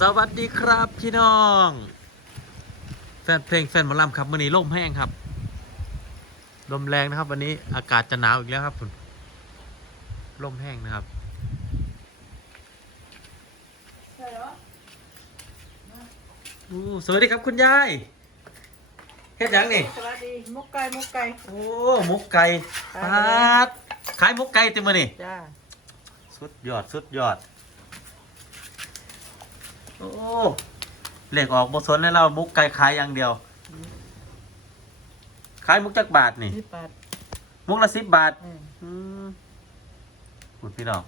สวัสดีครับพี่น้อง แฟนเพลงแฟนหมอลำครับวันนี้ลมแห้งครับลมแรงนะครับ วันนี้อากาศจะหนาวอีกแล้วครับคุณลมแห้งนะครับใช่เหรออู้สวัสดีครับคุณยายเฮ็ดหยังนี่สวัสดีมุกไก่มุกไก่โอ้หมกไก่ขายปไปเลยาดขายหมกไก่เต็มมือนี่จ้าสุดยอดสุดยอด โอ้เหล็กออกบสนให้เราหมกไก่ขายอย่างเดียว ขายหมุกจักบาทนี่ที่ปัดมุกละสิบบาทอืมอืมคุณพี่น้อง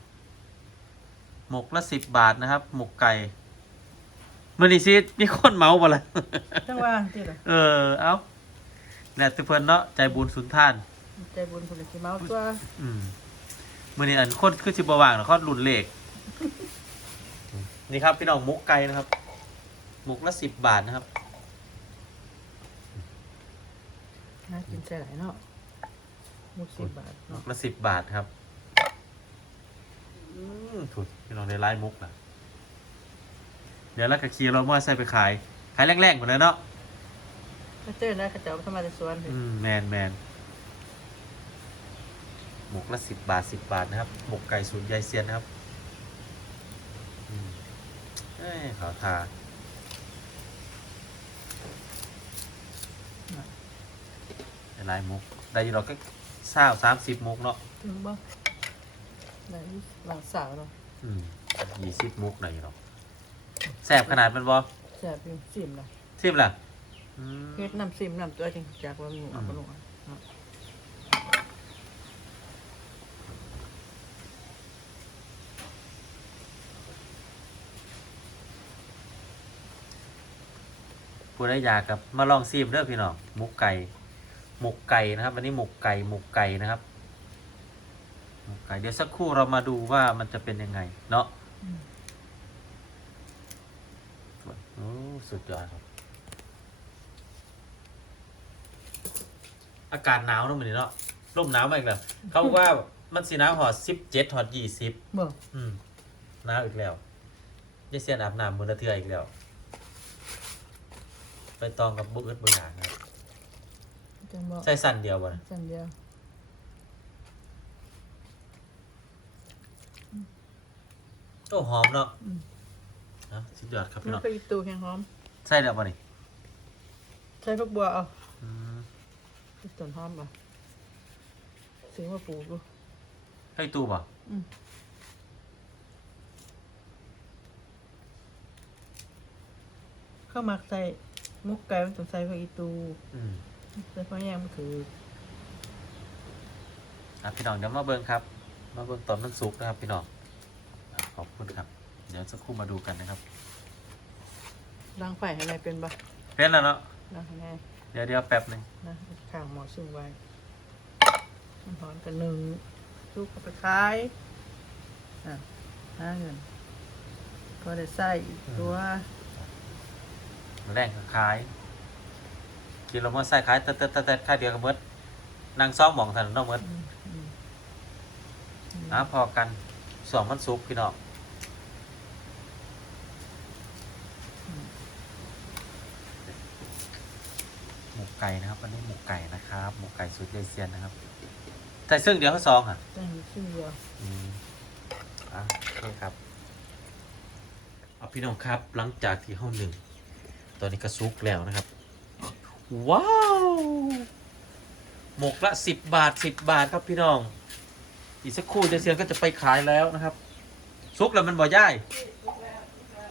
หมกละสิบบาทนะครับ หมกไก่มื่อนี้ซิมีคนเมาบ่ละ จังว่าที่เหรอเออ เอาเนี่ยตุเพิ่นเนาะใจบุญสุนท่าน ใจบุญคนละกี่เมาตัวอืมมื่อนี้อันคนคือสิบว่างเนาะเขาหลุนเลข นี่ครับพี่น้องหมกไก่นะครับหมกละสิบบาทนะครับน่ากินใส่หลายเนาะมุกสิบบาทหมเนาะกละสิบบาทครับอืมถูกพี่น้องในไลน์มุกนะเดี๋ยวแล้วก็ขี่เราเมื่อใส่ไปขาย ขายแรงๆหมดเลยเนาะถ้าเจอนะเขาจะเอาไปทำมาในสวนเลยอืมแมนแมนหมกละสิบบาทสิบบาทนะครับหมกไก่สูตรยายเซียนนะครับอืม เอ้ยขาวทาในไลน์มุก ได้อยินเราก็เศร้าสามสิบมุกเนาะถึงบ่ได้หลังสาวเนาะอืมยี่สิบมุกหน่อยหรอกแสบขนาดมันบอแซ่บอยู่ซิมนะซิมล่ะ อืม เฮ็ดน้ำซิมน้ำตัวจริงจากว่าหนูเอาไปลงอะเนาะ ผู้ได้อยากกับมาลองซิมเด้อพี่น้องหมกไก่หมกไก่นะครับวันนี้หมกไก่หมกไก่นะครับหมกไก่เดี๋ยวสักครู่เรามาดูว่ามันจะเป็นยังไง เนาะอืมโอ้สุดยอดครับ อากาศหนาวเนาะมื้อนี้เนาะลมหนาวมาอีกแล้วเขาบอกว่ามันสีหนาวหอดสิบเจ็ดหอดยี่สิบบ่อืมหนาวอีกแล้วยายเสียนอาบน้ำมือละเทืออีกแล้ว ไปตองกับบุกเอิดบุญหางครับจังบ่ใส่สั้นเดียวบ่นะจังเดียวโอ้หอมเนาะอืมนะสุดยอดครับพี่มันน้องก็อีตูแห้งหอม ใส่เดียวบ่นี่ใช้ผักบัวเอาอืมต้นหอมบ่ซื้อมาปลูกดู ให้ตู้บ่อืมข้าวหมักใส่ มุกไก่มันต้องใส่ผักอีตูอืมใส่ผักแยงมันคืออะพี่น้องเดี๋ยวมาเบิ่งครับ มาเบิ่งตอนมันสุกนะครับ พี่น้องอะขอบคุณครับ เดี๋ยวสักครู่มาดูกันนะครับล้างไฟให้ไงเป็นบ่เป็นแล้วเนาะล้างให้ไงเดี๋ยวเดี๋ยวแป๊บหนึงนะข้างหม้อซึ่งไว้น้ำหอมกันหนึ่งทุกเอาไปขายอะห้าเงินก็ได้ใส่อีกตัว แรงก็ขายกินเราเมื่อใส่ขายเตะเตะเตะเตะขายเดียวกับเบิดนั่งซ้อมหมองถนนนอกเบิดอืมอืมนะพอกันสองมันสุกพี่น้องหมูไก่นะครับวันนี้หมูไก่นะครับ หมูไก่สูตรยายเซียนนะครับใส่ซึ่งเดียวเขาซองอะได้อยู่ชื่อเดียวอืมอะโอเคครับเอาพี่น้องครับหลังจากที่ห้องหนึ่ง ตอนนี้ก็ซุกแล้วนะครับ ว้าว หมกละสิบบาทสิบบาทครับพี่น้อง อีกสักครู่เจเซียนก็จะไปขายแล้วนะครับ ซุกแล้วมันบ่ย่าย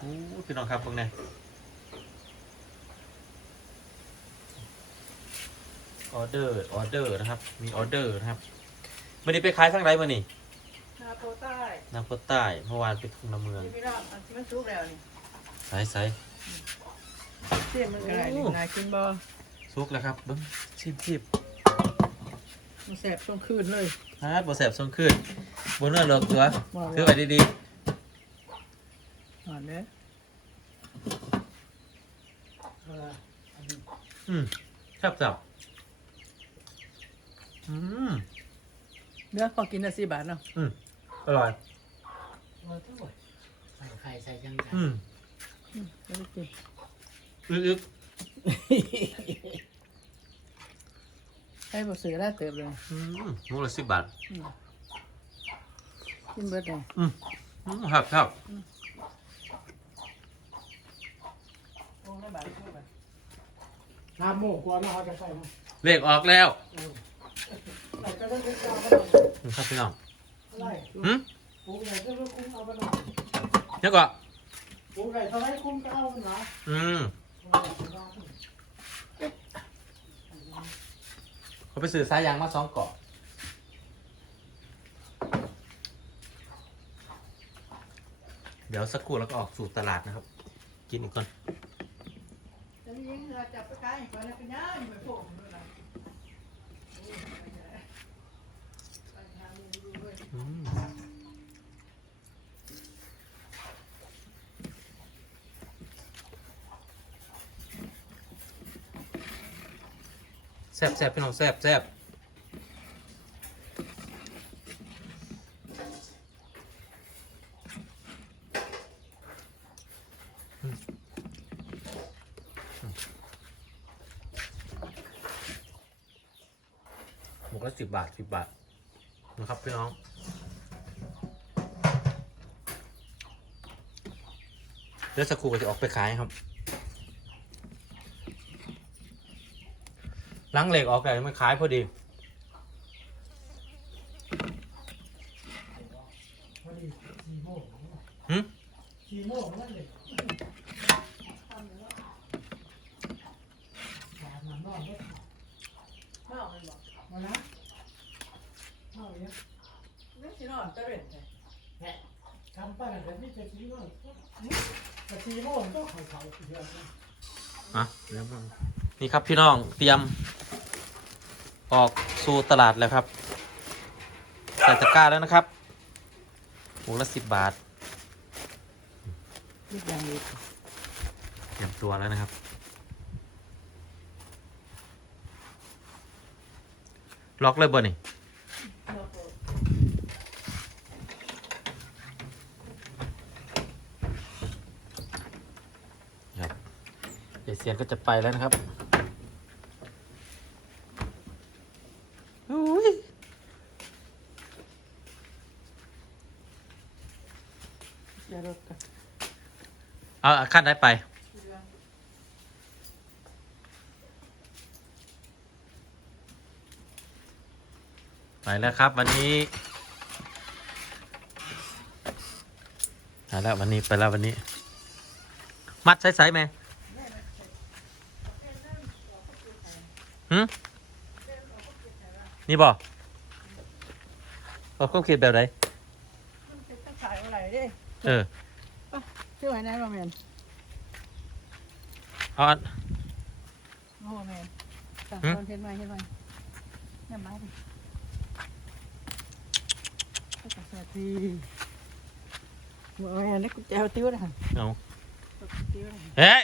อู้พี่น้องครับพวกนี้ออเดอร์ออเดอร์นะครับ มีออเดอร์นะครับวันนี้ไปขายทั้งไรมานี่นาโพใต้น้ำโคใต้เมื่อวานไปทุ่งน้ำเมืองนี่พี่น้องอันที่มันสุกแล้วนี่ใส่ใส่ เสียมันอะไรนี่นายกินบ่ซุกแล้วครับเบิ้งชิบชิบมันแสบช่วงคืนเลยฮาร์ดบ่แสบส่งขึ้นบนเนื้อเลิกตัวว่าถือไว้ดีอ่อนเด้อๆอืมชับจับอืมเนื้อพอกินได้สี่บาทเนาะอืมอร่อยเราต้องใส่ไข่ใส่ยังไงอืมอึก ให้บ่ซื้อได้เติบเลยๆอืมมุกละสิบบาทอืมกินเบิดเลยอืมอืมครับครับโอ้ละบาทโอ้ละบาทน้ำโมกกว่านะเขาจะใส่มาเลขออกแล้วใส่ก็ได้เป็นเจ้าก็นี่ครับพี่น้องได้หืมปลูกใหญ่ก็รู้คุ้มเอาไปหน่อยเดี๋ยวก่อนปลูกใหญ่เท่าไรคุ้มก็เอาไปหน่อยอืม เขาไปซื้อสายยางมาสองเกาะเดี๋ยวสักครู่แล้วก็ออกสู่ตลาดนะครับ กินอีกก่อน จะมียิงเราจับไปไกลก่อนแล้วเป็นยังไม่พวกมันด้วยนะ อืม แซ่บแซ่บพี่น้องแซ่บแซ่บหมกละสิบบาทสิบบาทนะครับพี่น้องเดี๋ยวสักครู่ก็จะออกไปขายครับ ล้างเหล็กออกแต่มันขายพอดีพอดีสี่โมงหึสี่โมงนั่นเลยบาดน้ำนอนด้วยไม่เอาเลยบอกมานะเอาเนี่ยไม่ใช่นอนตะเวนเลยแหะทำไปแบบนี้จะสี่โมงจะสี่โมงก็เขาเขาเดือนอะเดี๋ยวมานี่ครับพี่น้องเตรียม ออกสู่ตลาดแล้วครับ ใส่ตะกร้าแล้วนะครับถุงละสิบบาทลูกยังเล็กเตรียมตัวแล้วนะครับ ล็อกเลยบ่นี่ครับเอเซียนก็จะไปแล้วนะครับอุ้ย อย่ารถกัน เอาเอาขั้นได้ไปไปแล้วครับ วันนี้ไปแล้ววันนี้ไปแล้ววันนี้ มัดใสๆไหมหืมนี่บอกเราก็คิดแบบไหนมันจะต้องขายอะไรดิเออ ชื่ออะไรนะบะแมนเอาอันโอ้แมนสั่งหืมคนเห็นไหมเห็นไหมเนี่ยไม้ดิก็กระแสทีบะแมนนี่กูจะเอาติ้วนะเอา ติ้วนะเฮ้ย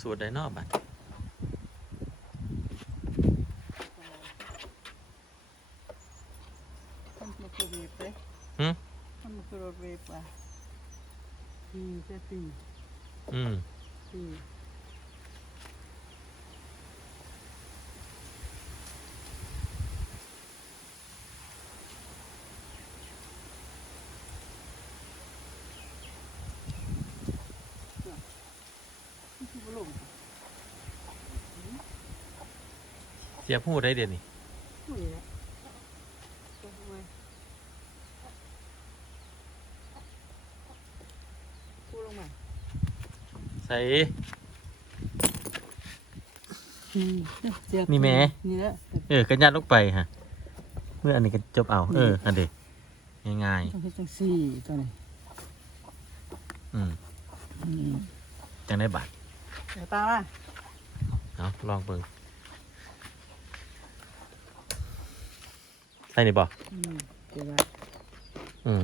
สูตรไดโนอบัตมันมาคือเวฟเลย หืม มันมาคือรถเวฟอะตีเจะตี อืม ตีมันคือบ่ลง เสียพูดได้เดี๋ยวนี้ อุ้ยละตกไว้พูดลงมา ใส่อืมเสียบนี่แหม นี่แหละเออกันยัดลงไปฮะ เมื่ออันนี้ก็จบเอา เออ อันเด็ง่ายต้องเฮ็ดจังซี่ตัวนี้ๆอืมอืมจังได้บาทเดี๋ยวตามมาเอาลองเบิ่งใส่นี่บ่อืมเดี๋ยวว่าอืม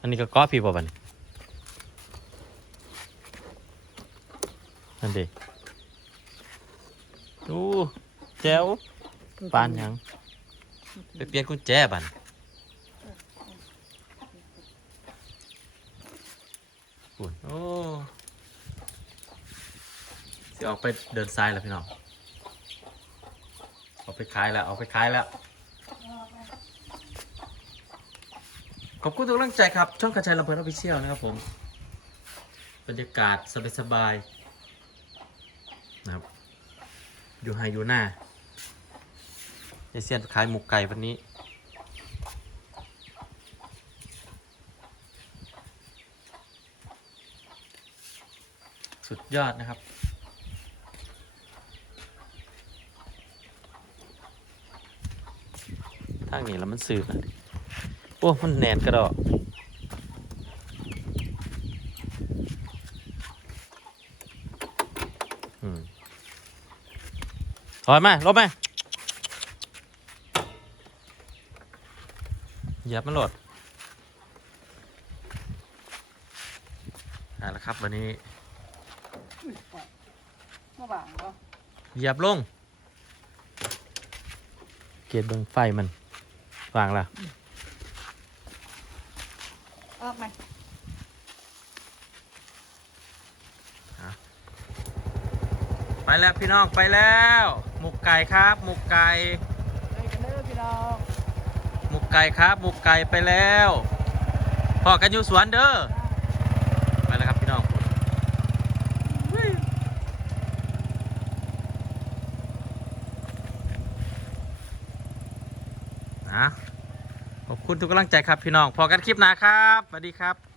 อันนี้ก็ก้อพี่บ่บัดน อันเด็ดูแจ๋วปานหยังไปเปลี่ยนกุญแจบันปุ่นโอ้สิออกไปเดินซ้ายแล้วพี่น้องเอาไปขายแล้วเอาไปขายแล้ว ขอบคุณทุกกำลังใจครับ ช่องกระจายลำเพลินออฟฟิเชียลนะครับผม บรรยากาศสบายๆ นะครับ อยู่ไฮอยู่หน้าเอเซียนขายหมูไก่วันนี้ สุดยอดนะครับทางนี้แล้วมันสืบนะโอ้ มันแนนกระดอก ถอยมาลบมาเหยียบมันโหลดเอาละครับ วันนี้มาบางก็เหยียบลง เกียร์เบิ้งไฟมันวางละออกไหมไปแล้วพี่น้อง ไปแล้ว หมุกไก่ครับ หมุกไก่ไปกันเด้อพี่น้องหมุกไก่ครับ หมุกไก่ไปแล้วพอกันอยู่สวนเด้อไปแล้วครับพี่น้องนะขอบคุณทุกกำลังใจครับพี่น้องพอกันคลิปหน้าครับสวัสดีครับ